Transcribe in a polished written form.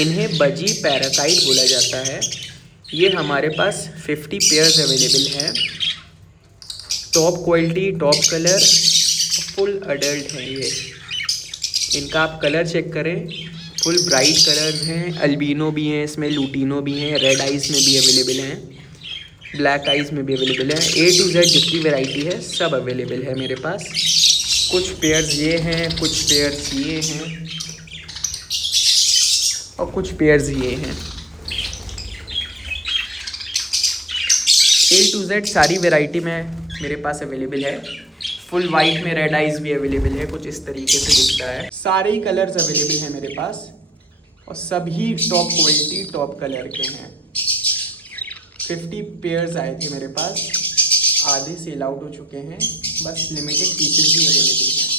इन्हें बजी पैराकाइट बोला जाता है। ये हमारे पास 50 पेयर्स अवेलेबल हैं। Top quality, top colour, full adult हैं ये। इनका आप कलर चेक करें, फुल ब्राइट कलर्स हैं। अल्बिनो भी हैं इसमें, लूटिनो भी हैं, रेड आइज़ में भी अवेलेबल हैं, ब्लैक आइज़ में भी अवेलेबल है। A to Z जितनी वैरायटी है सब अवेलेबल है मेरे पास। कुछ पेयर्स ये हैं, कुछ पेयर्स ये हैं और कुछ पेयर्स ये हैं। A to Z सारी वैरायटी में मेरे पास अवेलेबल है। फुल वाइट में रेड आइज़ भी अवेलेबल है, कुछ इस तरीके से दिखता है। सारे ही कलर्स अवेलेबल हैं मेरे पास और सभी टॉप क्वालिटी, टॉप कलर के हैं। 50 पेयर्स आए थे मेरे पास, आधे सेल आउट हो चुके हैं, बस लिमिटेड पीसेस भी अवेलेबल हैं।